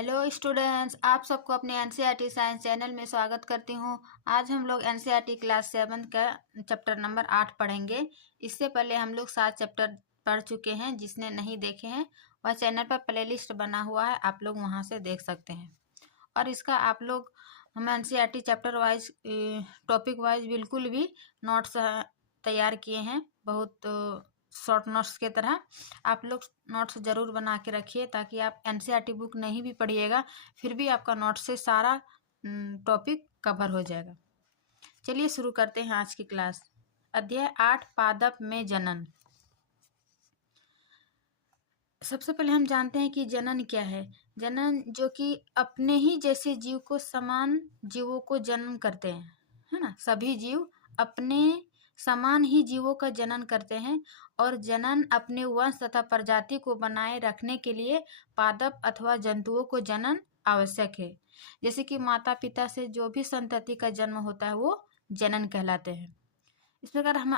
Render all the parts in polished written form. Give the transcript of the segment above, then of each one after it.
Hello students, आप सबको अपने एनसीईआरटी साइंस चैनल में स्वागत करती हूँ। आज हम लोग एनसीईआरटी क्लास 7 का चैप्टर नंबर 8 पढ़ेंगे। इससे पहले हम लोग 7 चैप्टर पढ़ चुके हैं। जिसने नहीं देखे हैं वह चैनल पर प्लेलिस्ट बना हुआ है, आप लोग वहाँ से देख सकते हैं। और इसका आप लोग हम NCERT chapter wise topic wise बिल्कुल भी नोट्स तैयार किए हैं, बहुत शॉर्ट नोट्स के तरह। आप लोग नोट्स ज़रूर बना के रखिए ताकि आप एनसीईआरटी बुक नहीं भी पढ़िएगा फिर भी आपका नोट्स से सारा टॉपिक कवर हो जाएगा। चलिए शुरू करते हैं आज की क्लास। अध्याय 8 पादप में जनन। सबसे पहले हम जानते हैं कि जनन क्या है। जनन जो कि अपने ही जैसे जीव को समान जीवों को जन्म करते हैं, है ना। सभी जीव अपने समान ही जीवों का जनन करते हैं और जनन अपने वंश तथा प्रजाति को बनाए रखने के लिए पादप अथवा जंतुओं को जनन आवश्यक है। जैसे कि माता पिता से जो भी संतति का जन्म होता है वो जनन कहलाते हैं। इस प्रकार हम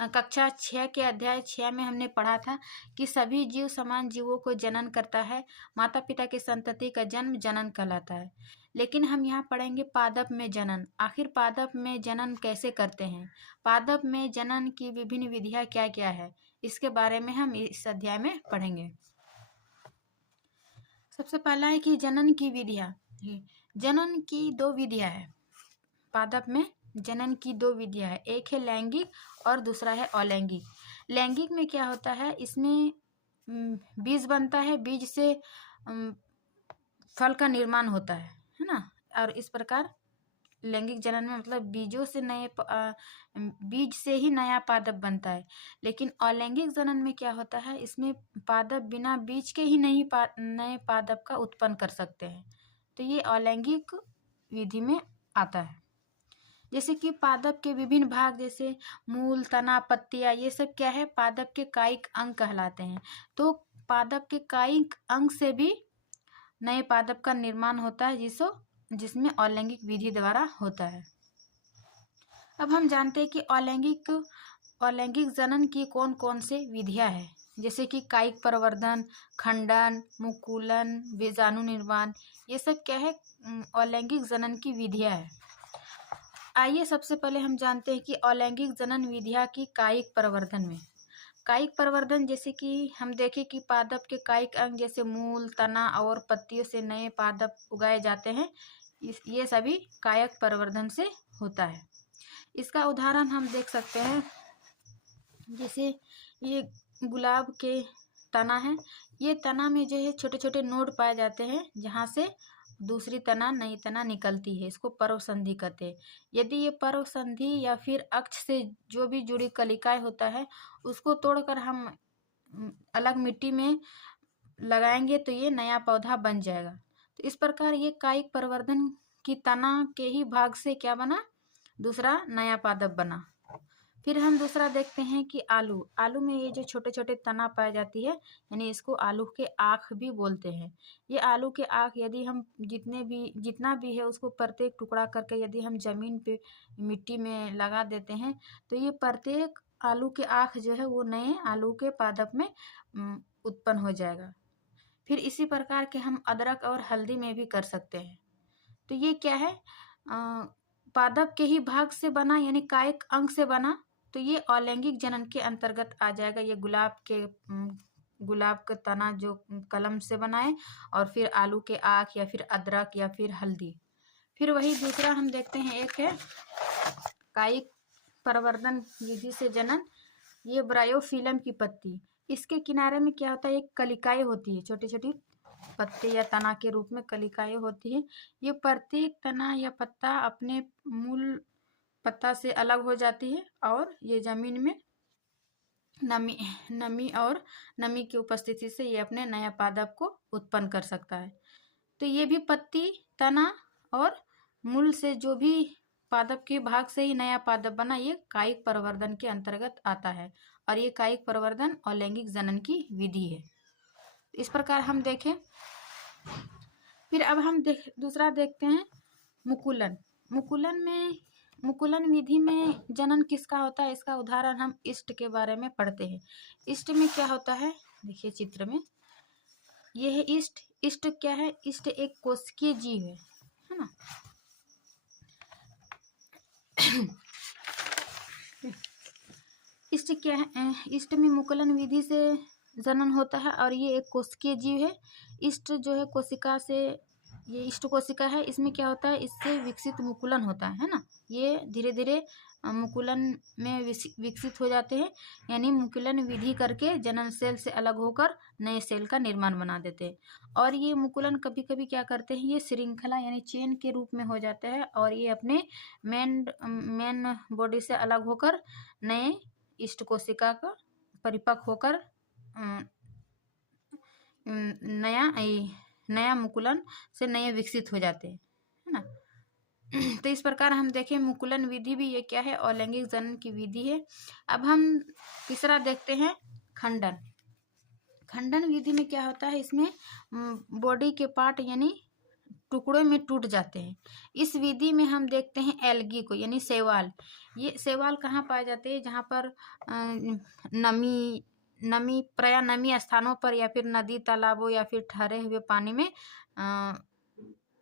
कक्षा 6 के अध्याय 6 में हमने पढ़ा था कि सभी जीव समान जीवों को जनन करता है। माता पिता के संतति का जन्म जनन कहलाता है। लेकिन हम यहाँ पढ़ेंगे पादप में जनन। आखिर पादप में जनन कैसे करते हैं, पादप में जनन की विभिन्न विधियाँ क्या क्या है, इसके बारे में हम इस अध्याय में पढ़ेंगे। सबसे पहला है कि जनन की विधियाँ। जनन की 2 विधियाँ है। पादप में जनन की 2 विधियाँ है, एक है लैंगिक और दूसरा है अलैंगिक। लैंगिक में क्या होता है, इसमें बीज बनता है, बीज से फल का निर्माण होता है ना। और इस प्रकार लैंगिक जनन में मतलब बीज से ही नया पादप बनता है। लेकिन अलैंगिक जनन में क्या होता है, इसमें पादप बिना बीज के ही नए पादप का उत्पन्न कर सकते हैं। तो ये अलैंगिक विधि में आता है। जैसे कि पादप के विभिन्न भाग जैसे मूल, तना, पत्तियां, ये सब क्या है, पादप के कायिक अंग कहलाते हैं। तो पादप के कायिक अंग से भी नए पादप का निर्माण होता है जिसमें अलैंगिक विधि द्वारा होता है। अब हम जानते हैं कि अलैंगिक जनन की कौन कौन से विधियां हैं। जैसे कि कायिक प्रवर्धन, खंडन, मुकुलन, बीजाणु निर्माण, ये सब क्या है, अलैंगिक जनन की विधियां है। आइए सबसे पहले हम जानते हैं कि अलैंगिक जनन विधियां की कायिक प्रवर्धन में। कायिक प्रवर्धन जैसे कि हम देखें कि पादप के कायिक अंग जैसे मूल, तना और पत्तियों से नए पादप उगाए जाते हैं। ये सभी कायिक प्रवर्धन से होता है। इसका उदाहरण हम देख सकते हैं, जैसे ये गुलाब के तना है। ये तना में जो है छोटे छोटे नोड पाए जाते हैं जहाँ से दूसरी नई तना निकलती है। इसको पर्वसंधि कहते हैं। यदि ये पर्वसंधि या फिर अक्ष से जो भी जुड़ी कलिकाएं होता है उसको तोड़कर हम अलग मिट्टी में लगाएंगे तो ये नया पौधा बन जाएगा। तो इस प्रकार ये कायिक प्रवर्धन की तना के ही भाग से क्या बना, दूसरा नया पादप बना। फिर हम दूसरा देखते हैं कि आलू में ये जो छोटे छोटे तना पाई जाती है, यानी इसको आलू के आँख भी बोलते हैं। ये आलू के आँख यदि हम जितना भी है उसको प्रत्येक टुकड़ा करके यदि हम जमीन पे मिट्टी में लगा देते हैं तो ये प्रत्येक आलू के आँख जो है वो नए आलू के पादप में उत्पन्न हो जाएगा। फिर इसी प्रकार के हम अदरक और हल्दी में भी कर सकते हैं। तो ये क्या है, पादप के ही भाग से बना यानी कायिक अंग से बना, तो ये अलैंगिक जनन के अंतर्गत आ जाएगा। ये गुलाब का तना जो कलम से बनाए और फिर आलू के आँख या फिर अदरक या फिर हल्दी। फिर वही दूसरा हम देखते हैं, एक है कायिक प्रवर्धन विधि से जनन। ये ब्रायोफिलम की पत्ती, इसके किनारे में क्या होता है, एक कलिकाएं होती है, छोटी छोटी पत्ते या तना के रूप में कलिकाएं होती है। ये प्रत्येक तना या पत्ता अपने मूल पत्ता से अलग हो जाती है और ये जमीन में नमी की उपस्थिति से ये अपने नया पादप को उत्पन्न कर सकता है। तो ये भी पत्ती, तना और मूल से जो भी पादप के भाग से ही नया पादप बना, ये कायिक प्रवर्धन के अंतर्गत आता है। और ये कायिक प्रवर्धन अलैंगिक जनन की विधि है। इस प्रकार हम देखें। फिर अब हम दूसरा देखते हैं मुकुलन। मुकुलन विधि में जनन किसका होता है, इसका उदाहरण हम ईस्ट के बारे में पढ़ते हैं। ईस्ट में क्या होता है, देखिए चित्र में, ये है ईस्ट। ईस्ट क्या है? ईस्ट एक कोशिकीय जीव है ना। ईस्ट क्या है? ईस्ट में मुकुलन विधि से जनन होता है और ये एक कोशिकीय जीव है। ईस्ट जो है कोशिका से, ये ईस्ट कोशिका है, इसमें क्या होता है, इससे विकसित मुकुलन होता है ना। ये धीरे धीरे मुकुलन में विकसित हो जाते हैं, यानी मुकुलन विधि करके जनन सेल से अलग होकर नए सेल का निर्माण बना देते हैं। और ये मुकुलन कभी कभी क्या करते हैं, ये श्रृंखला यानी चेन के रूप में हो जाते हैं और ये अपने मेन बॉडी से अलग होकर नए ईस्ट कोशिका का परिपक्व होकर नया मुकुलन से नए विकसित हो जाते हैं, है ना। तो इस प्रकार हम देखें मुकुलन विधि भी ये क्या है, अलैंगिक जनन की विधि है। अब हम तीसरा देखते हैं खंडन। खंडन विधि में क्या होता है, इसमें बॉडी के पार्ट यानी टुकड़ों में टूट जाते हैं। इस विधि में हम देखते हैं एल्गी को यानी शैवाल। ये शैवाल कहाँ पाए जाते हैं, जहाँ पर नमी प्राय नमी स्थानों पर या फिर नदी तालाबों या फिर ठहरे हुए पानी में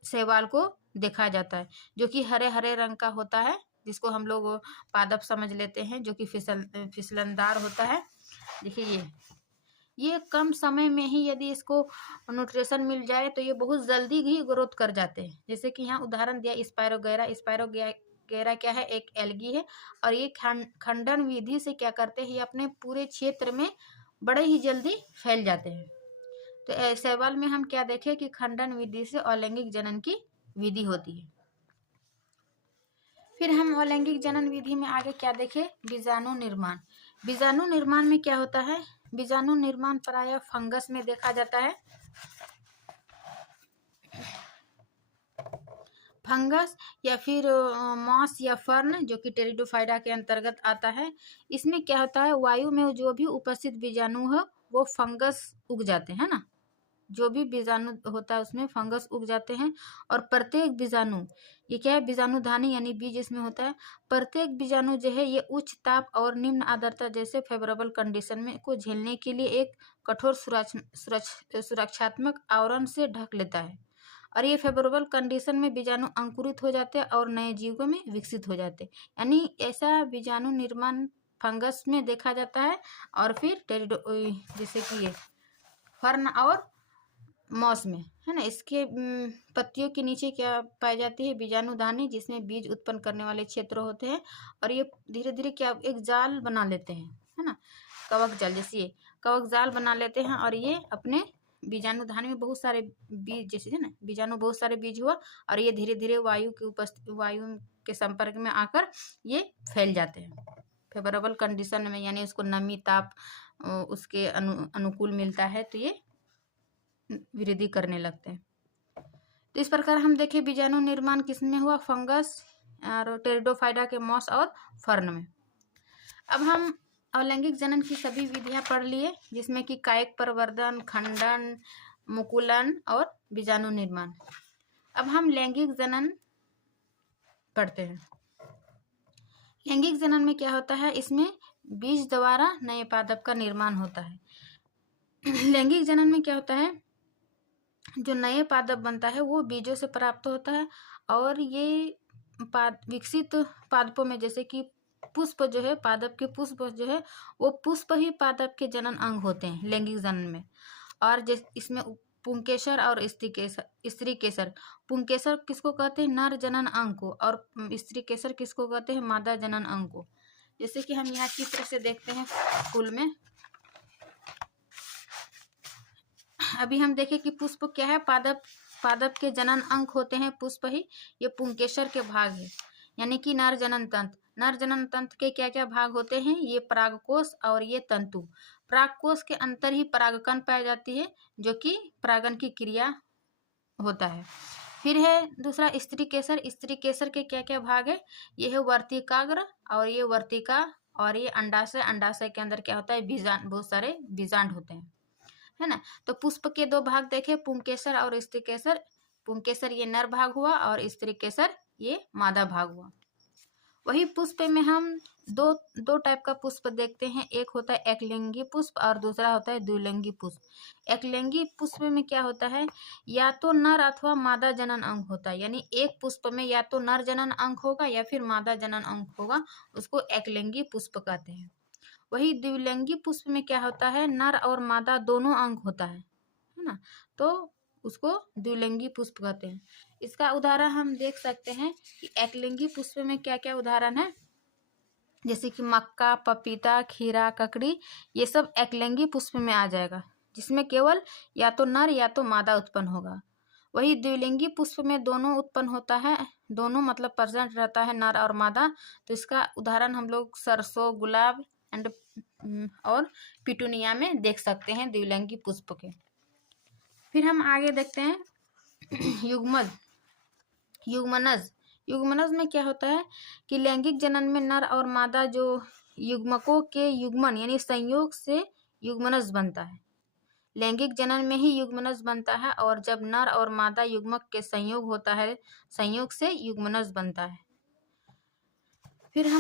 शैवाल को देखा जाता है, जो कि हरे हरे रंग का होता है, जिसको हम लोग पादप समझ लेते हैं, जो कि फिसलनदार होता है। देखिए ये कम समय में ही यदि इसको न्यूट्रिशन मिल जाए तो ये बहुत जल्दी ही ग्रोथ कर जाते हैं। जैसे कि यहाँ उदाहरण दिया स्पायरोगैरा। स्पायरोगैरा क्या है, एक एल्गी है और ये खंडन विधि से क्या करते हैं, ये अपने पूरे क्षेत्र में बड़े ही जल्दी फैल जाते हैं। तो शैवाल में हम क्या देखें कि खंडन विधि से अलैंगिक जनन की विधि होती है। फिर हम अलैंगिक जनन विधि में आगे क्या देखें, बीजाणु निर्माण। बीजाणु निर्माण में क्या होता है, बीजाणु निर्माण प्रायः फंगस में देखा जाता है। फंगस या फिर मॉस या फर्न, जो कि टेरिडोफाइटा के अंतर्गत आता है। इसमें क्या होता है, वायु में जो भी उपस्थित बीजाणु है वो फंगस उग जाते हैं ना। जो भी बीजाणु होता है उसमें फंगस उग जाते हैं। और प्रत्येक बीजाणु, ये क्या है, बीजाणुधानी यानी बीज इसमें होता है। प्रत्येक बीजाणु जो है ये उच्च ताप और निम्न आर्द्रता जैसे फेवरेबल कंडीशन में को झेलने के लिए एक कठोर सुरक्षात्मक आवरण से ढक लेता है। और ये फेवरेबल कंडीशन में बीजाणु अंकुरित हो जाते हैं और नए जीवों में विकसित हो जाते हैं। यानी ऐसा बीजाणु निर्माण फंगस में देखा जाता है। और फिर जैसे कि ये फर्न और मॉस में, है ना। इसके पत्तियों के नीचे क्या पाई जाती है, बीजाणुधानी, जिसमें बीज उत्पन्न करने वाले क्षेत्र होते हैं। और ये धीरे धीरे क्या एक जाल बना लेते हैं, है ना, कवक जाल। जैसे ये कवक जाल बना लेते हैं और ये अपने बीजाणुधानी में बहुत सारे बीज, जैसे है ना, बीजाणु बहुत सारे बीज हुआ और ये धीरे धीरे वायु के संपर्क में आकर ये फैल जाते हैं फेवरेबल कंडीशन में, यानी उसको नमी ताप उसके अनुकूल मिलता है तो ये वृद्धि करने लगते हैं। तो इस प्रकार हम देखें बीजाणु निर्माण किसमें हुआ, फंगस और टेरिडोफाइटा के मॉस और फर्न में। अब हम अलैंगिक जनन की सभी विधियां पढ़ लिए, जिसमें कि कायिक प्रवर्धन, खंडन, मुकुलन और बीजाणु निर्माण। अब हम लैंगिक जनन पढ़ते हैं। लैंगिक जनन में क्या होता है, इसमें बीज द्वारा नए पादप का निर्माण होता है। लैंगिक जनन में क्या होता है, जो नए पादप बनता है वो बीजों से प्राप्त होता है। और ये विकसित पादपों में, जैसे कि पुष्प जो है, पादप के पुष्प जो है वो पुष्प ही पादप के जनन अंग होते हैं लैंगिक जनन में। और इसमें पुंकेसर और स्त्री केसर। पुंकेसर किसको कहते हैं, नर जनन अंग को, और स्त्री केसर किसको कहते हैं, मादा जनन अंग को। जैसे कि हम यहाँ चित्र से देखते हैं फूल में। अभी हम देखें कि पुष्प क्या है, पादप के जनन अंग होते हैं पुष्प ही। ये पुंकेसर के भाग है, यानी कि नर जनन तंत्र। नर जनन तंत्र के क्या क्या भाग होते हैं, ये परागकोश और ये तंतु। परागकोश के अंतर ही परागकण पाई जाती है, जो कि परागन की क्रिया होता है। फिर है दूसरा स्त्री केसर। स्त्री केसर के क्या क्या भाग है, ये है वर्तिकाग्र और ये वर्तिका और ये अंडाशय। अंडाशय के अंदर क्या होता है, बीजांड, बहुत सारे बीजांड होते हैं, है ना। तो पुष्प के दो भाग देखे, पुंकेसर और स्त्री केसर। पुंकेसर ये नर भाग हुआ और स्त्री केसर ये मादा भाग हुआ। वही पुष्प में हम दो दो टाइप का पुष्प देखते हैं, एक होता है एकलिंगी पुष्प और दूसरा होता है द्विलिंगी पुष्प। एकलिंगी पुष्प में क्या होता है, या तो नर अथवा मादा जनन अंग होता है, यानी एक पुष्प में या तो नर जनन अंग होगा या फिर मादा जनन अंग होगा, उसको एकलिंगी पुष्प कहते हैं। वही द्विलिंगी पुष्प में क्या होता है, नर और मादा दोनों अंग होता है ना, तो उसको द्विलिंगी पुष्प कहते हैं। इसका उदाहरण हम देख सकते हैं कि एकलिंगी पुष्प में क्या क्या उदाहरण है, जैसे कि मक्का, पपीता, खीरा, ककड़ी, ये सब एकलिंगी पुष्प में आ जाएगा, जिसमें केवल या तो नर या तो मादा उत्पन्न होगा। वही द्विलिंगी पुष्प में दोनों उत्पन्न होता है, दोनों मतलब प्रेजेंट रहता है नर और मादा। तो इसका उदाहरण हम लोग सरसों, गुलाब एंड और पिटूनिया में देख सकते हैं द्विलिंगी पुष्प के। फिर हम आगे देखते हैं युग्मज। युग्मनज में क्या होता है कि लैंगिक जनन में नर और मादा जो युग्मकों के युग्मन यानी संयोग से युग्मनज बनता है। लैंगिक जनन में ही युग्मनज बनता है, और जब नर और मादा युग्मक के संयोग होता है, संयोग से युग्मनज बनता है। फिर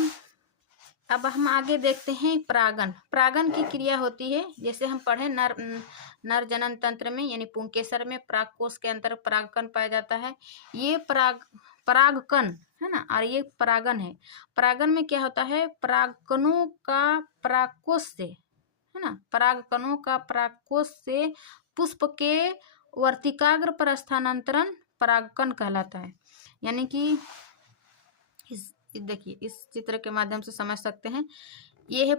अब हम आगे देखते हैं परागन। परागन की क्रिया होती है, जैसे हम पढ़े नर जनन तंत्र में यानी पुंकेसर में परागकोश के अंतर परागकण पाया जाता है। ये परागकण है ना, और ये परागन है। परागन में क्या होता है, परागकणों का परागकोश से है ना, परागकणों का परागकोश से पुष्प के वर्तिकाग्र पर स्थानांतरण परागकण कहलाता है। यानी कि देखिए इस चित्र के माध्यम से समझ सकते हैं, ये है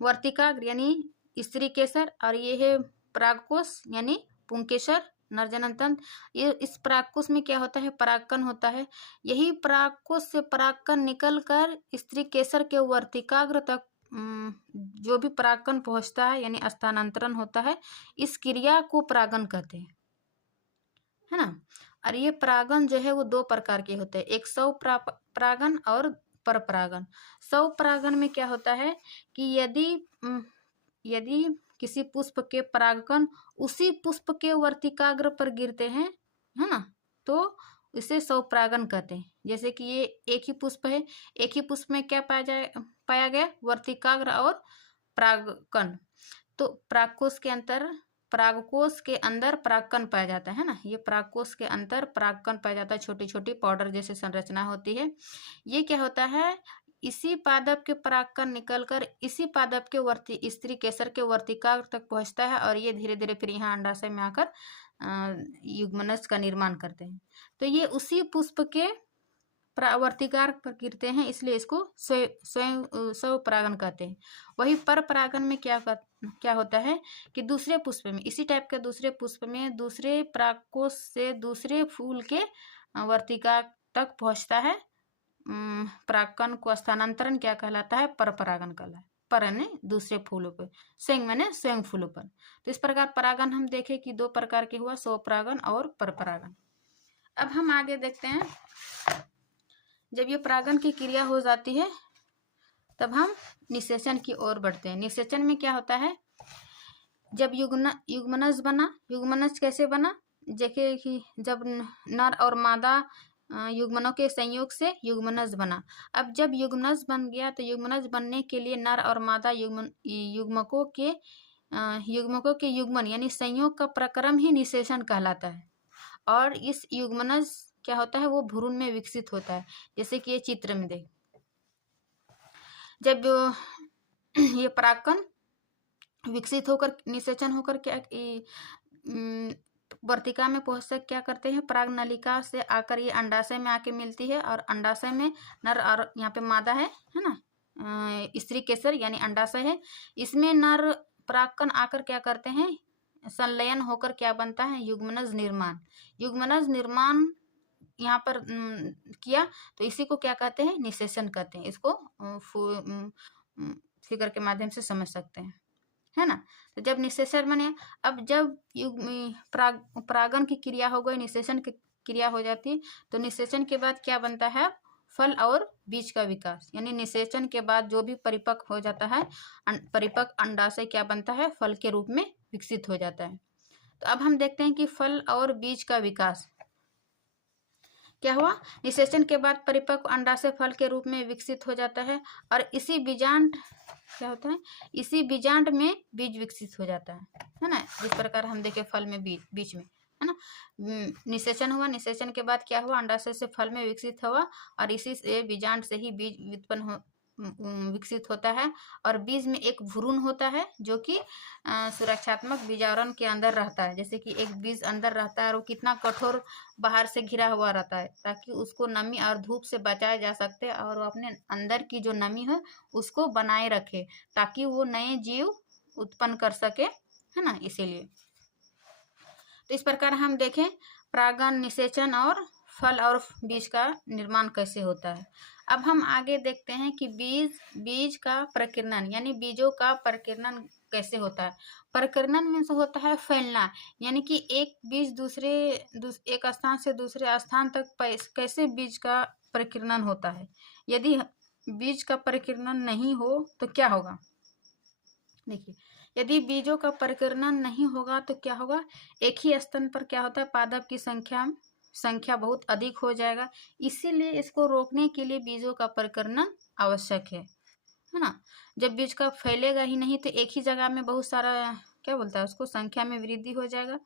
वर्तिकाग्र यानी स्त्री केसर, और ये है परागकोश यानी पुंकेसर नरजनन तंत्र। ये इस परागकोश में क्या होता है, परागकण होता है। यही परागकोश से परागकण निकल कर स्त्री केसर के वर्तिकाग्र तक जो भी परागकण पहुंचता है यानी स्थानांतरण होता है, इस क्रिया को परागन कहते हैं, है ना। और ये परागन जो है वो दो प्रकार के होते हैं, एक स्वपरागन और परपरागन। स्वपरागन में क्या होता है कि यदि किसी पुष्प के परागकण उसी पुष्प के वर्तिकाग्र पर गिरते हैं, है ना, तो इसे स्वपरागन कहते हैं। जैसे कि ये एक ही पुष्प है, एक ही पुष्प में क्या पाया गया, वर्तिकाग्र और परागकण। तो परागकोश के अंदर परागकण पाया जाता है ना, ये परागकोश के अंदर परागकण पाया जाता है, छोटी छोटी पाउडर जैसे संरचना होती है। ये क्या होता है, इसी पादप के परागकण निकलकर इसी पादप के स्त्री केसर के वर्तिकाग्र तक पहुंचता है, और ये धीरे धीरे फिर यहाँ अंडाशय में आकर युग्मनज का निर्माण करते हैं। तो ये उसी पुष्प के वर्तिकाग्र पर गिरते हैं, इसलिए इसको स्वपरागन कहते हैं। वही पर परागन में क्या होता है कि दूसरे पुष्प में, इसी टाइप के दूसरे पुष्प में दूसरे परागकोश से दूसरे फूल के वर्तिका तक पहुंचता है परागकण को स्थानांतरण क्या कहलाता है, पर परागन कहलाता है। पर यानी दूसरे फूलों पर, स्वयं मैंने स्वयं फूलों पर। तो इस प्रकार परागन हम देखे कि दो प्रकार के हुआ, स्वपरागन और पर परागन। अब हम आगे देखते हैं, जब ये परागन की क्रिया हो जाती है तब हम निषेचन की ओर बढ़ते हैं। निषेचन में क्या होता है, जब युग्मनज बना, युग्मनज कैसे बना, जैसे कि जब नर और मादा युग्मनों के संयोग से युग्मनज बना। अब जब युग्मनज बन गया तो युग्मनज बनने के लिए नर और मादा युग्मकों के युग्मन यानी संयोग का प्रक्रम ही निषेचन कहलाता है। और इस युग्मनज क्या होता है, वो भ्रूण में विकसित होता है। जैसे कि ये चित्र में देख, जब ये परागकण विकसित होकर निषेचन होकर क्या वर्तिका में पहुंच क्या करते हैं, पराग नलिका से आकर ये अंडाशय में आके मिलती है, और अंडाशय में नर और यहाँ पे मादा है ना, स्त्री केसर यानी अंडाशय है, इसमें नर परागकण आकर क्या करते हैं, संलयन होकर क्या बनता है, युग्मनज निर्माण। युग्मनज निर्माण यहाँ पर किया, तो इसी को क्या कहते हैं, निषेचन कहते हैं। इसको फिगर के माध्यम से समझ सकते हैं, है ना। तो जब निषेचन बने, अब जब परागन की क्रिया हो गई, निषेचन की क्रिया हो जाती, तो निषेचन के बाद क्या बनता है, फल और बीज का विकास। यानी निषेचन के बाद जो भी परिपक्व हो जाता है, परिपक्व अंडाशय क्या बनता है, फल के रूप में विकसित हो जाता है। तो अब हम देखते हैं कि फल और बीज का विकास क्या हुआ, निषेचन के बाद परिपक्व अंडाशय फल के रूप में विकसित हो जाता है और इसी बीजांड क्या होता है, इसी बीजांड में बीज विकसित हो जाता है ना। जिस प्रकार हम देखे फल में बीच में है ना, निषेचन हुआ, निषेचन के बाद क्या हुआ, अंडाशय से फल में विकसित हुआ और इसी से बीजांड से ही बीज उत्पन्न विकसित होता है। और बीज में एक भ्रूण होता है जो कि सुरक्षात्मक बीजावरण के अंदर रहता है। जैसे कि एक बीज अंदर रहता है और वो कितना कठोर बाहर से घिरा हुआ रहता है ताकि उसको नमी और धूप से बचाया जा सकते और वो अपने अंदर की जो नमी है उसको बनाए रखे ताकि वो नए जीव उत्पन्न कर सके, है ना। इसीलिए तो इस प्रकार हम देखें परागण, निषेचन और फल और बीज का निर्माण कैसे होता है। अब हम आगे देखते हैं कि बीज का प्रकीर्णन यानी बीजों का प्रकीर्णन कैसे होता है। प्रकीर्णन में से होता है फैलना, यानी कि एक बीज एक स्थान से दूसरे स्थान तक कैसे बीज का प्रकीर्णन होता है। यदि बीज का प्रकीर्णन नहीं हो तो क्या होगा, देखिए यदि बीजों का प्रकीर्णन नहीं होगा तो क्या होगा, एक ही स्तन पर क्या होता है, पादप की संख्या बहुत अधिक हो जाएगा। इसीलिए इसको रोकने के लिए बीजों का प्रकीर्णन आवश्यक है ना। जब बीज का फैलेगा ही नहीं तो एक ही जगह में बहुत सारा क्या बोलता है उसको संख्या में वृद्धि हो जाएगा।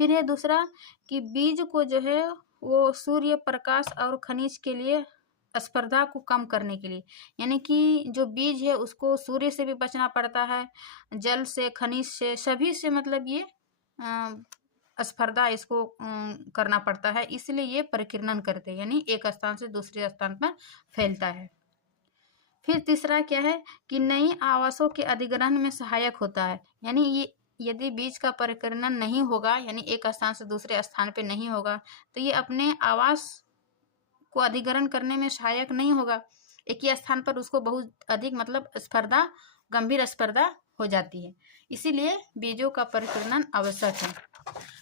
फिर है दूसरा कि बीज को जो है वो सूर्य प्रकाश और खनिज के लिए स्पर्धा को कम करने के लिए, यानी कि जो बीज है उसको सूर्य से भी बचना पड़ता है, जल से, खनिज से, सभी से, मतलब ये स्पर्धा इसको करना पड़ता है। इसलिए ये परिकीर्णन करते हैं, यानी एक स्थान से दूसरे स्थान पर फैलता है। फिर तीसरा क्या है कि नई आवासों के अधिग्रहण में सहायक होता है, यानी ये यदि बीज का परिकीर्णन नहीं होगा यानी एक स्थान से दूसरे स्थान पे नहीं होगा तो ये अपने आवास को अधिग्रहण करने में सहायक नहीं होगा। एक ही स्थान पर उसको बहुत अधिक मतलब स्पर्धा, गंभीर स्पर्धा हो जाती है। इसीलिए बीजों का परिकीर्णन आवश्यक है।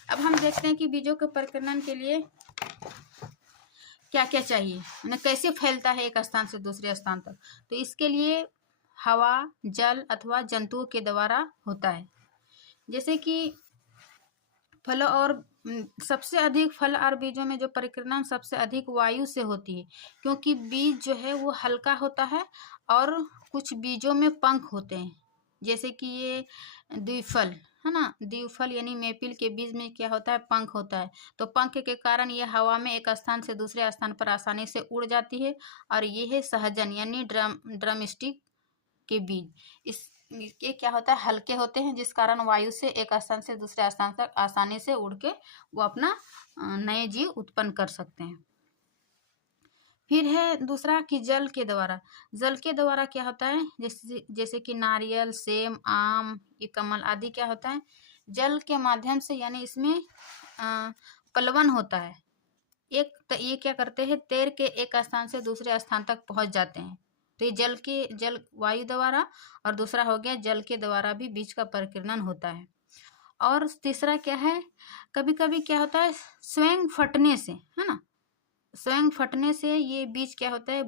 अब हम देखते हैं कि बीजों के परिकीर्णन के लिए क्या क्या चाहिए, यानी कैसे फैलता है एक स्थान से दूसरे स्थान तक। तो इसके लिए हवा, जल अथवा जंतुओं के द्वारा होता है। जैसे कि फलों और सबसे अधिक फल और बीजों में जो परिकीर्णन सबसे अधिक वायु से होती है, क्योंकि बीज जो है वो हल्का होता है और कुछ बीजों में पंख होते हैं। जैसे कि ये द्विफल है ना, द्विफल यानी मेपिल के बीज में क्या होता है, पंख होता है। तो पंख के कारण ये हवा में एक स्थान से दूसरे स्थान पर आसानी से उड़ जाती है। और ये है सहजन यानी ड्रमस्टिक के बीज, ये क्या होता है, हल्के होते हैं जिस कारण वायु से एक स्थान से दूसरे स्थान तक आसानी से उड़ के वो अपना नए जीव उत्पन्न कर सकते हैं। फिर है दूसरा कि जल के द्वारा क्या होता है, जैसे कि नारियल, सेम, आम, ये कमल आदि क्या होता है, जल के माध्यम से, यानी इसमें प्लवन होता है। ये क्या करते हैं, तैर के एक स्थान से दूसरे स्थान तक पहुंच जाते हैं। तो ये जल वायु द्वारा, और दूसरा हो गया जल के द्वारा भी बीज का परिकीर्णन होता है। और तीसरा क्या है, कभी कभी क्या होता है स्वयं फटने से, है ना, स्वयं फटने से ये बीज क्या होता है,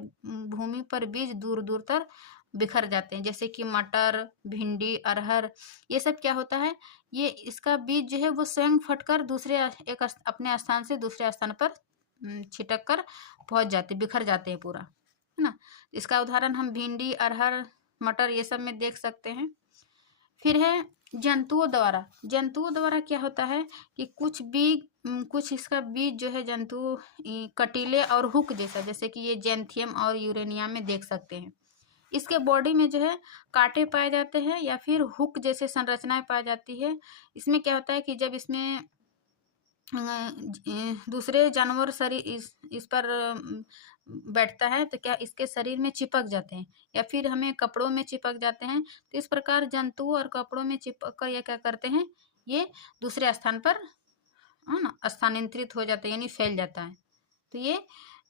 भूमि पर बीज दूर दूर तक बिखर जाते हैं। जैसे कि मटर, भिंडी, अरहर, ये सब क्या होता है, ये इसका बीज जो है वो स्वयं फटकर अपने स्थान से दूसरे स्थान पर छिटक कर पहुंच जाते, बिखर जाते हैं पूरा, है ना। इसका उदाहरण हम भिंडी, अरहर, मटर ये सब में देख सकते हैं। फिर है जंतुओं द्वारा क्या होता है कि कुछ इसका बीज जो है जंतु कटीले और हुक जैसा, जैसे कि ये जेंथियम और यूरेनिया में देख सकते हैं। इसके बॉडी में जो है कांटे पाए जाते हैं या फिर हुक जैसे संरचनाएं पाई जाती है। इसमें क्या होता है कि जब इसमें दूसरे जानवर शरीर इस पर बैठता है तो क्या इसके शरीर में चिपक जाते हैं या फिर हमें कपड़ों में चिपक जाते हैं। तो इस प्रकार जंतु और कपड़ों में चिपक कर ये क्या करते हैं, ये दूसरे स्थान पर है ना स्थानांतरित हो जाता है, यानी फैल जाता है। तो ये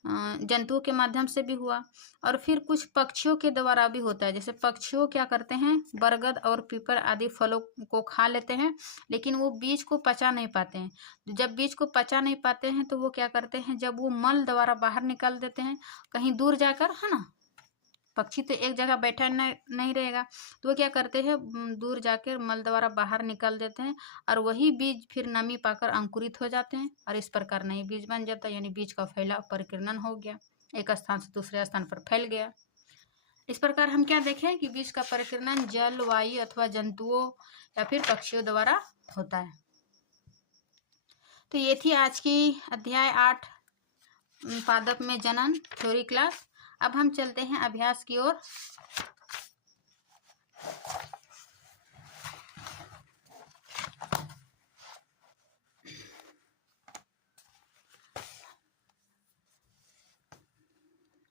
जंतुओं के माध्यम से भी हुआ। और फिर कुछ पक्षियों के द्वारा भी होता है। जैसे पक्षियों क्या करते हैं, बरगद और पीपल आदि फलों को खा लेते हैं, लेकिन वो बीज को पचा नहीं पाते हैं। जब बीज को पचा नहीं पाते हैं तो वो क्या करते हैं, जब वो मल द्वारा बाहर निकाल देते हैं कहीं दूर जाकर, है ना, पक्षी तो एक जगह बैठा नहीं रहेगा, तो वो क्या करते हैं, दूर जाकर मल द्वारा बाहर निकाल देते हैं और वही बीज फिर नमी पाकर अंकुरित हो जाते हैं और इस प्रकार नई बीज बन जाता है, यानी बीज का फैलाव परिकीर्णन हो गया, एक स्थान से दूसरे स्थान पर फैल गया। इस प्रकार हम क्या देखें कि बीज का परिकीर्णन जल, वायु अथवा जंतुओं या फिर पक्षियों द्वारा होता है। तो ये थी आज की अध्याय 8 पादप में जनन थ्योरी क्लास। अब हम चलते हैं अभ्यास की ओर।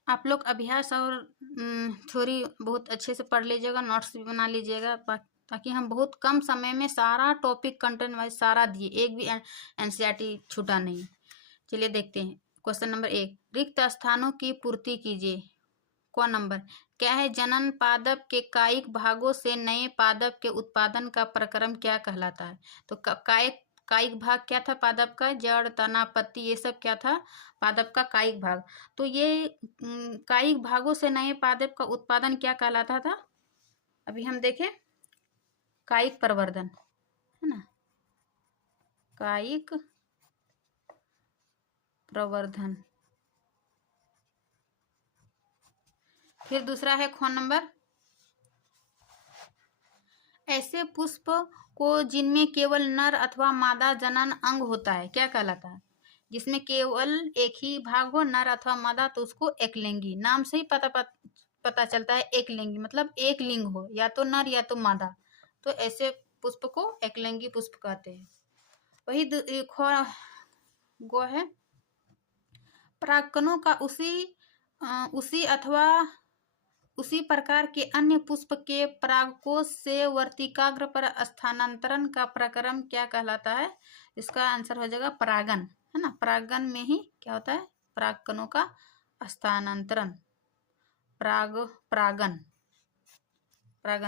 आप लोग अभ्यास और थ्योरी बहुत अच्छे से पढ़ लीजिएगा, नोट्स भी बना लीजिएगा, ताकि हम बहुत कम समय में सारा टॉपिक कंटेंट वाइज सारा दिए, एक भी एनसीईआरटी छूटा नहीं। चलिए देखते हैं। क्वेश्चन नंबर 1, रिक्त स्थानों की पूर्ति कीजिए। कौन नंबर क्या है, जनन पादप के कायिक भागों से नए पादप के उत्पादन का प्रक्रम क्या कहलाता है। तो कायिक भाग क्या था पादप का, जड़, तना, पत्ती, ये सब क्या था पादप का कायिक भाग। तो ये कायिक भागों से नए पादप का उत्पादन क्या कहलाता था, अभी हम देखें, कायिक प्रवर्धन, है ना, कायिक प्रवर्धन। फिर दूसरा है ख नंबर, ऐसे पुष्प को जिनमें केवल नर अथवा मादा जनन अंग होता है क्या कहलाता है। जिसमें केवल एक ही भाग हो, नर अथवा मादा, तो उसको एकलिंगी, नाम से ही पता चलता है एकलिंगी, मतलब एक लिंग हो, या तो नर या तो मादा, तो ऐसे पुष्प को एकलिंगी पुष्प कहते हैं। वही गो है, परागकणों का उसी अथवा उसी प्रकार के अन्य पुष्प के परागकोश से वर्तिकाग्र पर स्थानांतरण का प्रक्रम क्या कहलाता है। इसका आंसर हो जाएगा परागन, है ना। परागन में ही क्या होता है, परागकणों का स्थानांतरण, परागन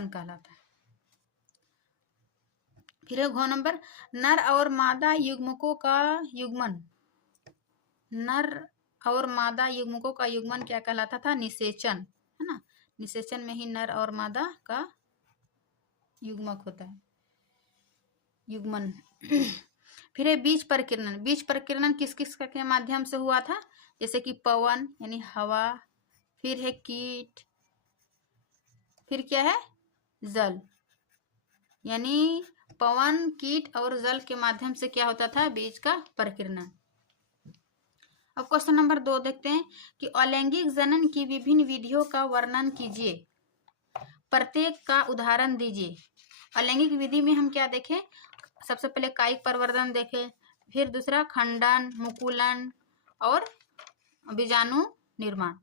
कहलाता है। फिर घ नंबर, नर और मादा युग्मकों का युग्मन, नर और मादा युग्मकों का युग्मन क्या कहलाता था, निषेचन, है ना। निषेचन में ही नर और मादा का युग्मक होता है, युग्मन। फिर है बीज प्रकीर्णन। बीज प्रकीर्णन किस किस के माध्यम से हुआ था, जैसे कि पवन यानी हवा, फिर है कीट, फिर क्या है जल, यानी पवन, कीट और जल के माध्यम से क्या होता था, बीज का प्रकीर्णन। अब क्वेश्चन नंबर 2 देखते हैं कि अलैंगिक जनन की विभिन्न विधियों का वर्णन कीजिए, प्रत्येक का उदाहरण दीजिए। अलैंगिक विधि में हम क्या देखें, सबसे पहले कायिक प्रवर्धन देखें, फिर दूसरा खंडन, मुकुलन और बीजाणु निर्माण,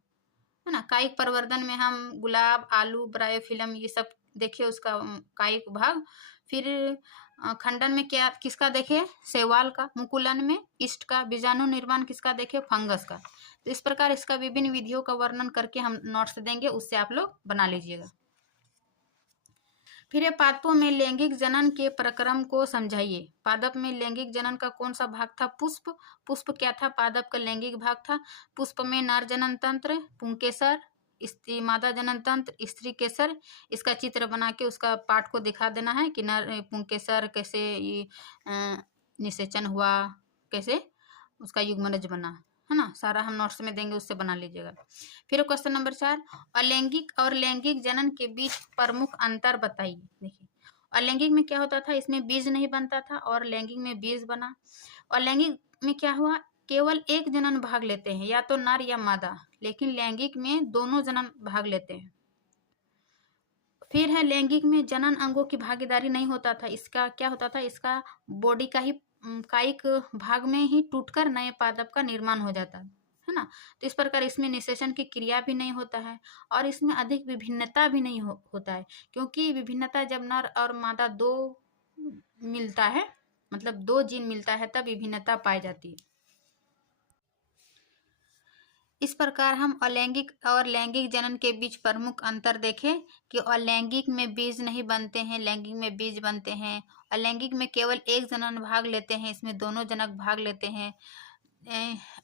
है ना। कायिक प्रवर्धन में हम गुलाब, आलू, ब्रायोफिलम ये सब देखे, उसका कायिक भाग। फिर खंडन में क्या किसका देखे, शैवाल का। मुकुलन में ईस्ट का। बीजाणु निर्माण किसका देखे, फंगस का। तो इस प्रकार इसका विभिन्न विधियों का वर्णन करके हम नोट्स देंगे, उससे आप लोग बना लीजिएगा। फिर पादपों में लैंगिक जनन के प्रक्रम को समझाइए। पादप में लैंगिक जनन का कौन सा भाग था, पुष्प क्या था, पादप का लैंगिक भाग था। पुष्प में नर जनन तंत्र, पुंकेसर, स्त्री मादा जनन तंत्र, स्त्री केसर। इसका चित्र बना के उसका पार्ट को दिखा देना है कि नर पुंकेसर कैसे निषेचन हुआ, कैसे उसका युग्मनज बना, है ना। सारा हम नोट्स में देंगे, उससे बना लीजिएगा। फिर क्वेश्चन नंबर 4, अलैंगिक और लैंगिक जनन के बीच प्रमुख अंतर बताइए। देखिए अलैंगिक में क्या होता था, इसमें बीज नहीं बनता था, और लैंगिक में बीज बना। अलैंगिक में क्या हुआ, केवल एक जनन भाग लेते हैं, या तो नर या मादा, लेकिन लैंगिक में दोनों जनन भाग लेते हैं। फिर है लैंगिक में जनन अंगों की भागीदारी नहीं होता था। इसका क्या होता था, इसका बॉडी का ही कायिक भाग में ही टूटकर नए पादप का निर्माण हो जाता है ना। तो इस प्रकार इसमें निषेचन की क्रिया भी नहीं होता है, और इसमें अधिक विभिन्नता भी नहीं होता है, क्योंकि विभिन्नता जब नर और मादा दो मिलता है, मतलब दो जीन मिलता है, तब विभिन्नता पाई जाती है। इस प्रकार हम अलैंगिक और लैंगिक जनन के बीच प्रमुख अंतर देखें कि अलैंगिक में बीज नहीं बनते हैं, लैंगिक में बीज बनते हैं। अलैंगिक में केवल एक जनन भाग लेते हैं, इसमें दोनों जनक भाग लेते हैं।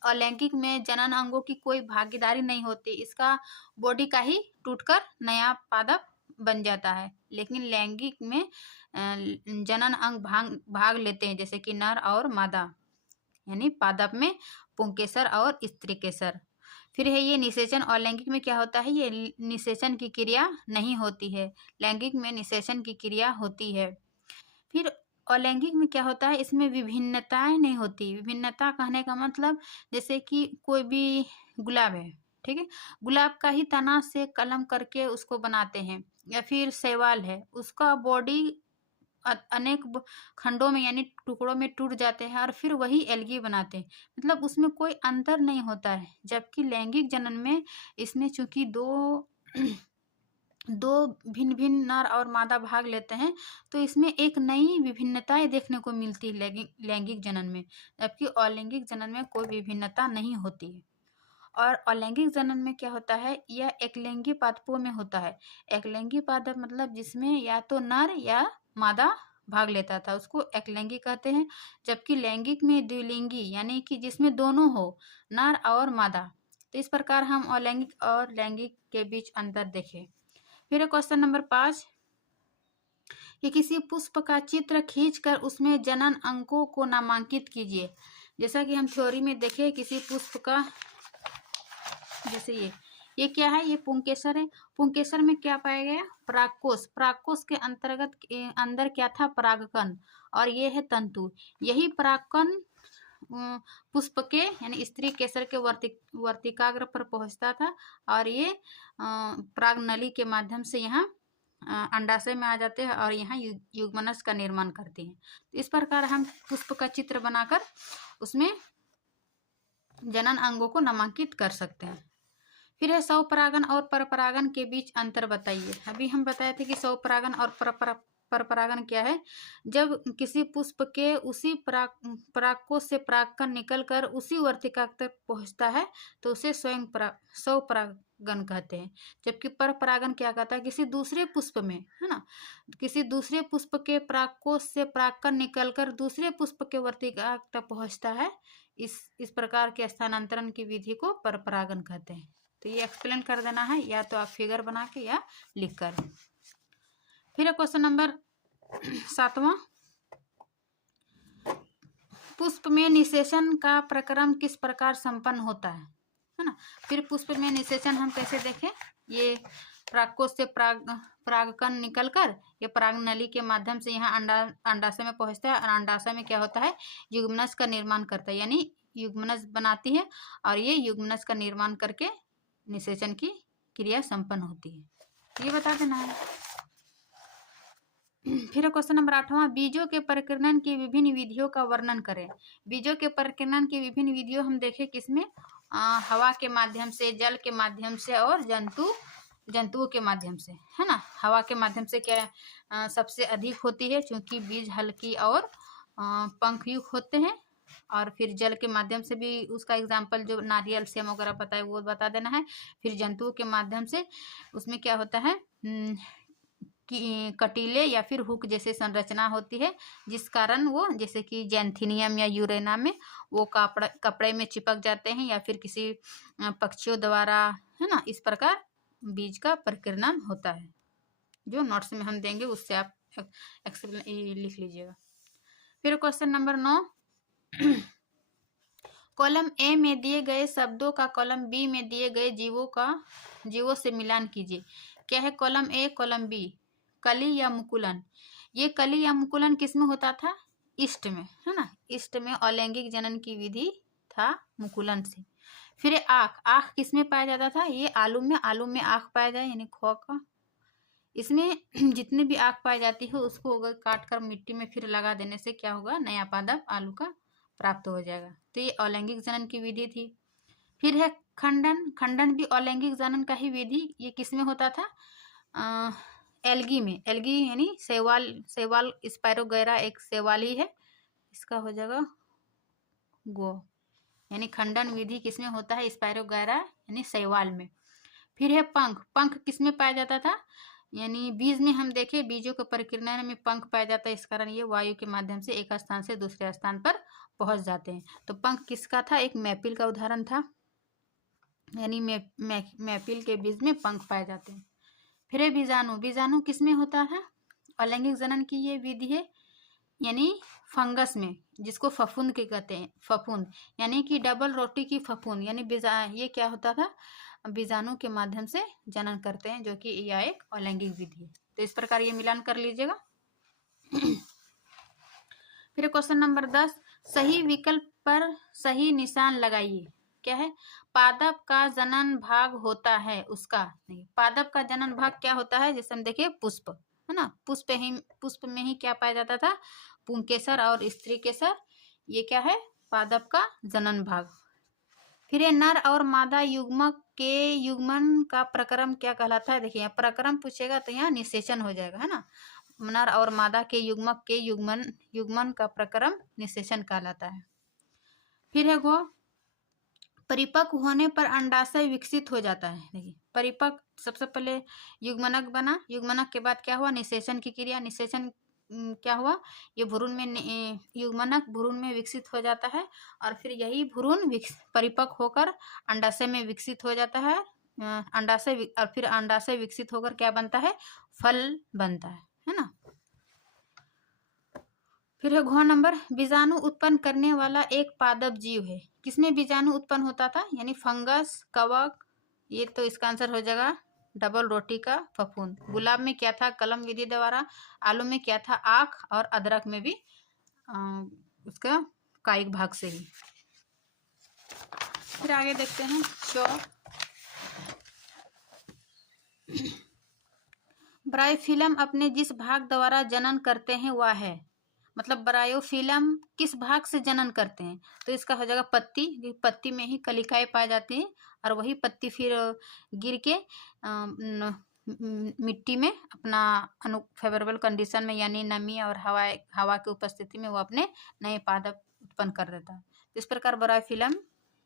अलैंगिक में जनन अंगों की कोई भागीदारी नहीं होती, इसका बॉडी का ही टूटकर नया पादप बन जाता है। लेकिन लैंगिक में जनन अंग भाग लेते हैं, जैसे कि नर और मादा, यानी पादप में पुंकेसर और स्त्री केसर। फिर है ये निषेचन। और लैंगिक में क्या होता है, ये निषेचन की क्रिया नहीं होती है, लैंगिक में निषेचन की क्रिया होती है। फिर अलैंगिक में क्या होता है, इसमें विभिन्नताएं नहीं होती। विभिन्नता कहने का मतलब जैसे कि कोई भी गुलाब है, ठीक है, गुलाब का ही तना से कलम करके उसको बनाते हैं, या फिर शैवाल है, उसका बॉडी अनेक खंडों में यानी टुकड़ों में टूट जाते हैं और फिर वही एल्गी बनाते हैं, मतलब उसमें कोई अंतर नहीं होता है। जबकि लैंगिक जनन में इसमें चूंकि दो भिन्न भिन्न नर और मादा भाग लेते हैं, तो इसमें एक नई विभिन्नताएं देखने को मिलती है लैंगिक जनन में, जबकि अलैंगिक जनन में कोई विभिन्नता नहीं होती है। और अलैंगिक जनन में क्या होता है, यह एकलिंगी पादपों में होता है। एकलिंगी पादप मतलब जिसमें या तो नर या मादा भाग लेता था, उसको एकलिंगी कहते हैं। जबकि लैंगिक में द्विलिंगी, यानी कि जिसमें दोनों हो, नर और मादा। तो इस प्रकार हम अलैंगिक और लैंगिक के बीच अंतर देखें। फिर क्वेश्चन नंबर 5, कि किसी पुष्प का चित्र खींचकर उसमें जनन अंकों को नामांकित कीजिए। जैसा कि हम थ्योरी में देखें, किसी पुष्प का, जैसे ये क्या है, ये पुंकेसर है। पुंकेसर में क्या पाया गया, परागकोश। परागकोश के अंतर्गत अंदर क्या था, परागकण, और ये है तंतु। यही परागकण पुष्प के यानी स्त्री केसर के वर्तिकाग्र पर पहुंचता था, और ये परागनली के माध्यम से यहाँ अंडाशय में आ जाते हैं और यहाँ युग्मनज का निर्माण करते हैं। तो इस प्रकार हम पुष्प का चित्र बनाकर उसमें जनन अंगों को नामांकित कर सकते हैं। फिर है स्वपरागन और परपरागन के बीच अंतर बताइए। अभी हम बताए थे कि स्वपरागन और परपरागन क्या है, जब किसी पुष्प के उसी परागकोश से परागकण निकलकर उसी वर्तिका तक पहुंचता है तो उसे स्वपरागन कहते हैं। जबकि परपरागन क्या कहता है, किसी दूसरे पुष्प में, है ना, किसी दूसरे पुष्प के परागकोश से परागकण निकलकर दूसरे पुष्प के वर्तिका तक पहुंचता है, इस प्रकार के स्थानांतरण की विधि को परपरागन कहते हैं। तो ये एक्सप्लेन कर देना है, या तो आप फिगर बना के या लिख कर। फिर क्वेश्चन नंबर 7वां, पुष्प में निषेचन का प्रक्रम किस प्रकार संपन्न होता है ना। फिर पुष्प में निषेचन हम कैसे देखें, ये परागकोश से परागकण निकलकर ये परागनली के माध्यम से यहाँ अंडाशय में पहुंचता है, और अंडाशय में क्या होता है, युग्मनज का निर्माण करता है, यानी युग्मनज बनाती है, और ये युग्मनज का निर्माण करके निषेचन की क्रिया संपन्न होती है। ये बता देना है। फिर क्वेश्चन नंबर 8वां, बीजों के परिकीर्णन की विभिन्न विधियों का वर्णन करें। बीजों के परिकीर्णन की विभिन्न विधियों हम देखें किसमें, हवा के माध्यम से, जल के माध्यम से और जंतुओं के माध्यम से, है ना। हवा के माध्यम से क्या सबसे अधिक होती है, क्योंकि बीज हल्की और पंखयुक्त होते हैं। और फिर जल के माध्यम से भी, उसका एग्जाम्पल जो नारियल सेम वगैरह पता है वो बता देना है। फिर जंतुओं के माध्यम से उसमें क्या होता है कि कटीले या फिर हुक जैसे संरचना होती है, जिस कारण वो, जैसे कि जैंथिनियम या यूरेना में, वो कपड़े में चिपक जाते हैं, या फिर किसी पक्षियों द्वारा, है ना। इस प्रकार बीज का परिकीर्णन होता है, जो नोट्स में हम देंगे उससे आप लिख लीजिएगा। फिर क्वेश्चन नंबर 9, कॉलम ए में दिए गए शब्दों का कॉलम बी में दिए गए जीवों से मिलान कीजिए। क्या है कॉलम ए, कॉलम बी, कली या मुकुलन। ये कली या मुकुलन किसमें होता था, ईस्ट में, है ना। ईस्ट में अलैंगिक जनन की विधि था मुकुलन से। फिर आँख किसमें पाया जाता था, ये आलू में आँख पाया जाए, यानी खो का। इसमें जितने भी आँख पाई जाती है उसको अगर काट कर मिट्टी में फिर लगा देने से क्या होगा, नया पादप आलू का प्राप्त हो जाएगा। तो ये अलैंगिक जनन की विधि थी। फिर है खंडन भी अलैंगिक जनन का ही विधि। ये किसमें होता था, एल्गी में। एल्गी यानी शैवाल स्पायरोगैरा एक शैवाल ही है, इसका हो जाएगा गो, यानी खंडन विधि किसमें होता है, स्पायरोगैरा यानी शैवाल में। फिर है पंख किसमें पाया जाता था, यानी बीज में हम देखें, बीजों के परिक्रिया में पंख पाया जाता है, इस कारण ये वायु के माध्यम से एक स्थान से दूसरे स्थान पर पहुंच जाते हैं। तो पंख किसका था? एक मैपिल का उदाहरण था, यानी मैपिल के बीज में पंख पाए जाते हैं। फिर बीजाणु, बीजाणु किसमें होता है? अलैंगिक जनन की ये विधि है, यानी फंगस में, जिसको फफूंद के कहते हैं। फफूंद यानी कि डबल रोटी की फफूंद, यानी ये क्या होता था? बीजाणु के माध्यम से जनन करते हैं, जो कि यह एक अलैंगिक विधि है। तो इस प्रकार ये मिलान कर लीजिएगा। फिर क्वेश्चन नंबर 10, सही विकल्प पर सही निशान लगाइए। क्या है? पादप का जनन भाग होता है उसका, नहीं, पादप का जनन भाग क्या होता है? जैसे हम देखिए पुष्प, है ना, पुष्प में ही क्या पाया जाता था? पुंकेसर और स्त्री केसर, ये क्या है? पादप का जनन भाग। फिर नर और मादा युग्मक के युग्मन का प्रक्रम क्या कहलाता है? देखिए प्रक्रम पूछेगा तो यहाँ निषेचन हो जाएगा, है ना। नर और मादा के युग्मक के युग्मन का प्रक्रम निषेचन कहलाता है। फिर है वो परिपक्व होने पर अंडाशय विकसित हो जाता है। देखिए परिपक्व, सबसे पहले युग्मनक बना, युग्मनक के बाद क्या हुआ? निषेचन की क्रिया। निषेचन क्या हुआ? ये भ्रूण में, युग्मनक भ्रूण में विकसित हो जाता है, और फिर यही भ्रूण परिपक्व होकर अंडाशय में विकसित हो जाता है। अंडाशय, और फिर अंडाशय विकसित होकर क्या बनता है? फल बनता है ना। फिर है घ नंबर, बीजाणु उत्पन्न करने वाला एक पादप जीव है। किसमें बीजाणु उत्पन्न होता था? यानी फंगस, कवक, ये तो इसका आंसर हो जाएगा डबल रोटी का फफूंद। गुलाब में क्या था? कलम विधि द्वारा। आलू में क्या था? आँख। और अदरक में भी उसका कायिक भाग से ही। फिर आगे देखते हैं ब्रायोफिलम अपने जिस भाग द्वारा जनन करते हैं वह है, मतलब ब्रायोफिलम किस भाग से जनन करते हैं? तो इसका हो जाएगा पत्ती। पत्ती में ही कलिकाएं पाई जाती हैं, और वही पत्ती फिर गिर के मिट्टी में अपना फेवरेबल कंडीशन में, यानी नमी और हवा की उपस्थिति में वो अपने नए पादप उत्पन्न कर देता है। इस प्रकार ब्रायोफिलम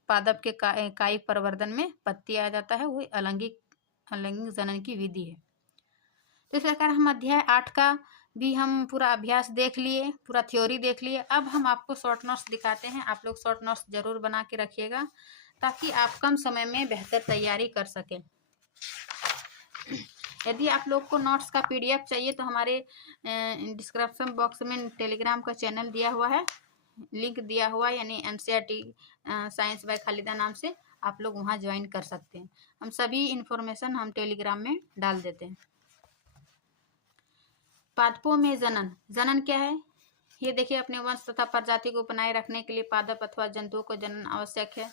पादप के कायिक प्रवर्धन में पत्ती आ जाता है, वही अलैंगिक जनन की विधि है। तो इस प्रकार हम अध्याय 8 का भी हम पूरा अभ्यास देख लिए, पूरा थ्योरी देख लिए। अब हम आपको शॉर्ट नोट्स दिखाते हैं। आप लोग शॉर्ट नोट्स जरूर बना के रखिएगा, ताकि आप कम समय में बेहतर तैयारी कर सकें। यदि आप लोग को नोट्स का PDF चाहिए तो हमारे डिस्क्रिप्शन बॉक्स में टेलीग्राम का चैनल दिया हुआ है, लिंक दिया हुआ है, यानी NCERT साइंस बाय खालिदा नाम से आप लोग वहाँ ज्वाइन कर सकते हैं। हम सभी इंफॉर्मेशन हम टेलीग्राम में डाल देते हैं। पादपों में जनन, जनन क्या है? ये देखिए, अपने वंश तथा प्रजाति को बनाए रखने के लिए पादप अथवा जंतुओं को जनन आवश्यक है।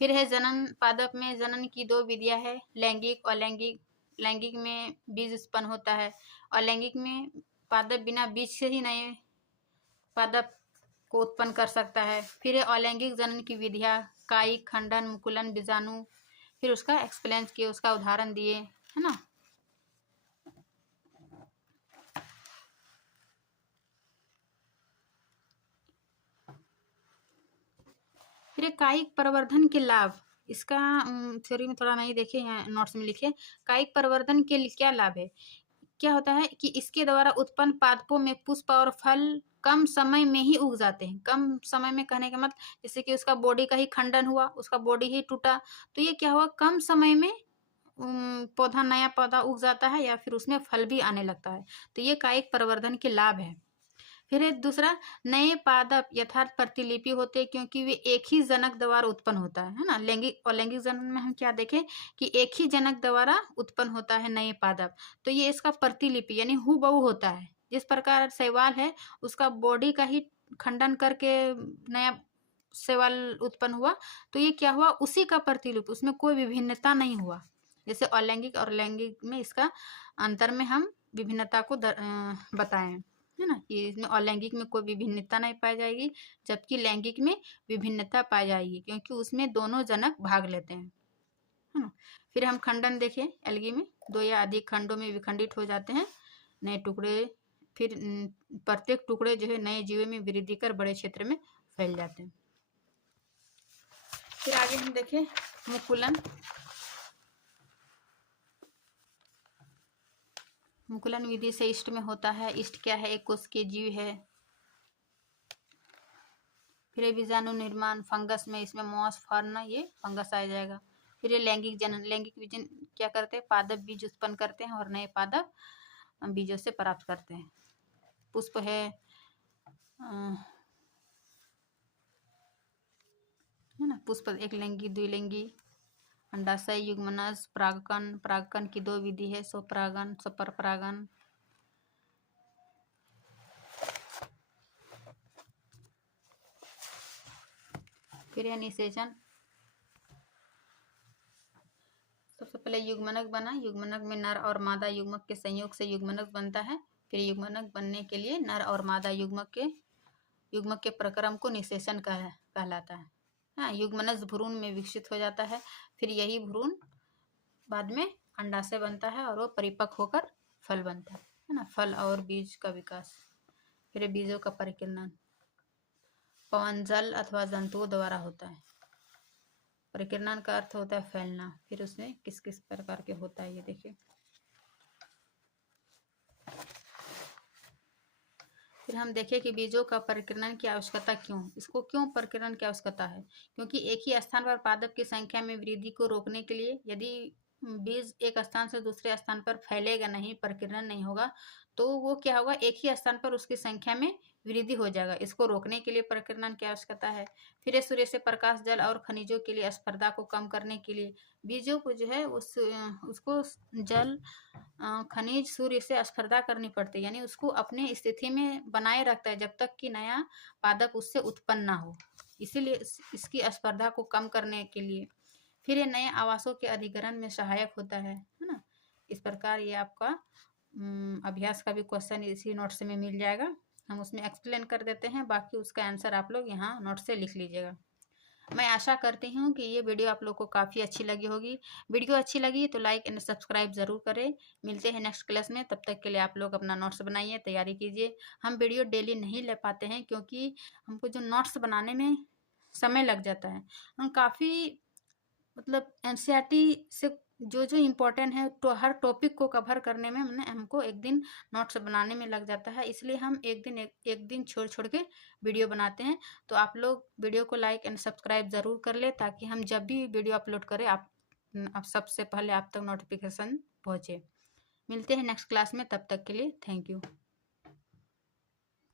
फिर है जनन, पादप में जनन की 2 विधियां है, लैंगिक, अलैंगिक। लैंगिक में बीज उत्पन्न होता है, अलैंगिक में पादप बिना बीज से ही नए पादप को उत्पन्न कर सकता है। फिर है अलैंगिक जनन की विधियां, कायिक, खंडन, मुकुलन, बीजाणु। फिर उसका एक्सप्लेन किए, उसका उदाहरण दिए, है ना। फिर कायिक प्रवर्धन के लाभ, इसका थ्योरी में थोड़ा नहीं देखे, यहाँ नोट्स में लिखे। कायिक प्रवर्धन के लिए क्या लाभ है? क्या होता है कि इसके द्वारा उत्पन्न पादपों में पुष्प और फल कम समय में ही उग जाते हैं। कम समय में कहने का मतलब, जैसे कि उसका बॉडी का ही खंडन हुआ, उसका बॉडी ही टूटा, तो ये क्या हुआ? कम समय में पौधा, नया पौधा उग जाता है, या फिर उसमें फल भी आने लगता है। तो ये कायिक प्रवर्धन के लाभ है। फिर है दूसरा, नए पादप यथार्थ प्रतिलिपि होते हैं, क्योंकि वे एक ही जनक द्वारा उत्पन्न होता है ना। लैंगिक और लैंगिक जनन में हम क्या देखें कि एक ही जनक द्वारा उत्पन्न होता है नए पादप, तो ये इसका प्रतिलिपि यानी हूबहू होता है। जिस प्रकार शैवाल है, उसका बॉडी का ही खंडन करके नया शैवाल उत्पन्न हुआ, तो ये क्या हुआ? उसी का प्रतिलिपि, उसमें कोई विभिन्नता नहीं हुआ। जैसे अलैंगिक और लैंगिक में इसका अंतर में हम विभिन्नता को बताएं, है ना, कि इसमें अलैंगिक में कोई विभिन्नता नहीं पाई जाएगी, जबकि लैंगिक में विभिन्नता पाई जाएगी, क्योंकि उसमें दोनों जनक भाग लेते हैं, है ना। फिर हम खंडन देखें, एल्गी में 2 या अधिक खंडों में विखंडित हो जाते हैं नए टुकड़े। फिर प्रत्येक टुकड़े जो है नए जीवों में वृद्धि कर बड़े क्षेत्र में फैल जाते हैं। फिर आगे हम देखें मुकुलन। मुकुलन विधि से ईस्ट में होता है। ईस्ट क्या है? एक कोश के जीव है। फिर ये बीजाणु निर्माण फंगस में, इसमें मॉस फर्न, ये फंगस आ जाएगा। फिर ये लैंगिक जनन, लैंगिक बीजन क्या करते हैं? पादप बीज उत्पन्न करते हैं और नए पादप बीजों से प्राप्त करते हैं। पुष्प है ना, पुष्प एक लिंगी द्विलिंगी। अंडाशय युग्मनज परागकण, परागकण की दो विधि है, स्वपरागन स्वपरपरागन। फिर है निषेचन। सबसे पहले युग्मनक बना, युग्मनक में नर और मादा युग्मक के संयोग से युग्मनक बनता है। फिर युग्मनक बनने के लिए नर और मादा युग्मक के प्रक्रम को निषेचन कहलाता है। हाँ, युग्मनज भ्रूण में विकसित हो जाता है। फिर यही भ्रूण बाद में अंडाशय बनता है और वो परिपक्व होकर फल बनता है ना, फल और बीज का विकास। फिर बीजों का परिकीर्णन पवन, जल अथवा जंतुओं द्वारा होता है। परिकीर्णन का अर्थ होता है फैलना। फिर उसमें किस किस प्रकार के होता है ये देखिए। फिर हम देखें कि बीजों का परिकीर्णन की आवश्यकता क्यों, इसको क्यों परिकीर्णन की आवश्यकता है? क्योंकि एक ही स्थान पर पादप की संख्या में वृद्धि को रोकने के लिए, यदि बीज एक स्थान से दूसरे स्थान पर फैलेगा नहीं, परिकीर्णन नहीं होगा, तो वो क्या होगा? एक ही स्थान पर उसकी संख्या में वृद्धि हो जाएगा। इसको रोकने के लिए परिकीर्णन की आवश्यकता है। फिर सूर्य से प्रकाश, जल और खनिजों के लिए स्पर्धा को कम करने के लिए बीजों को जो है उसको जल, खनिज, सूर्य से स्पर्धा करनी पड़ती है, यानी उसको अपने स्थिति में बनाए रखता है जब तक कि नया पादप उससे उत्पन्न ना हो। इसीलिए इसकी स्पर्धा को कम करने के लिए। फिर ये नए आवासों के अधिग्रहण में सहायक होता है ना। इस प्रकार ये आपका अभ्यास का भी क्वेश्चन इसी नोट्स में मिल जाएगा। हम उसमें एक्सप्लेन कर देते हैं, बाकी उसका आंसर आप लोग यहाँ नोट से लिख लीजिएगा। मैं आशा करती हूँ कि ये वीडियो आप लोग को काफ़ी अच्छी लगी होगी। वीडियो अच्छी लगी तो लाइक एंड सब्सक्राइब ज़रूर करें। मिलते हैं नेक्स्ट क्लास में, तब तक के लिए आप लोग अपना नोट्स बनाइए, तैयारी कीजिए। हम वीडियो डेली नहीं ले पाते हैं क्योंकि हमको जो नोट्स बनाने में समय लग जाता है। हम काफ़ी मतलब एनसीईआरटी से जो जो इम्पोर्टेंट है तो हर टॉपिक को कवर करने में हमको एक दिन नोट्स बनाने में लग जाता है, इसलिए हम एक दिन छोड़ छोड़ के वीडियो बनाते हैं। तो आप लोग वीडियो को लाइक एंड सब्सक्राइब ज़रूर कर ले, ताकि हम जब भी वीडियो अपलोड करें आप सबसे पहले आप तक नोटिफिकेशन पहुँचे। मिलते हैं नेक्स्ट क्लास में, तब तक के लिए थैंक यू।